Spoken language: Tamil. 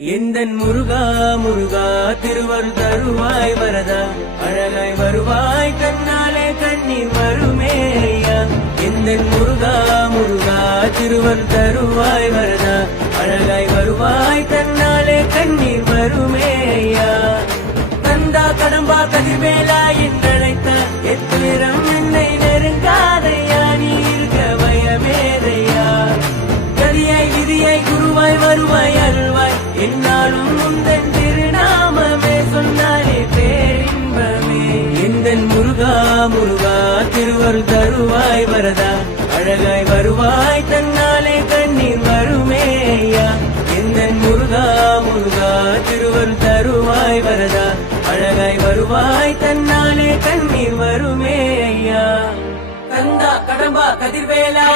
எந்தன் முருகா முருகா திருவருள் தருவாய் வரதா அழகாய் வருவாய் கண்ணாலே கண்ணீர் வருமே ஐயா எந்தன் முருகா முருகா திருவருள் தருவாய் வரதா அழகாய் வருவாய் கண்ணாலே கண்ணீர் வருமே ஐயா கந்தா கடம்பா கதிர்வேலா என்றழைத்த எத்திரம் என்னை நெருங்காதையா நீ இருக்க பயமேதையா கதியாய் விதியாய் குருவாய் வருவாய் அருள்வாய் என்னாலும் உந்தன் திருநாமமே சொன்னாலே பேரின்பமே எந்தன் முருகா முருகா திருவருள் தருவாய் வரதா அழகாய் வருவாய் தன்னாலே கண்ணீர் வருமே ஐயா எந்தன் முருகா முருகா திருவருள் தருவாய் வரதா அழகாய் வருவாய் தன்னாலே கண்ணீர் வருமே ஐயா கந்தா கடம்பா கதிர்வேலா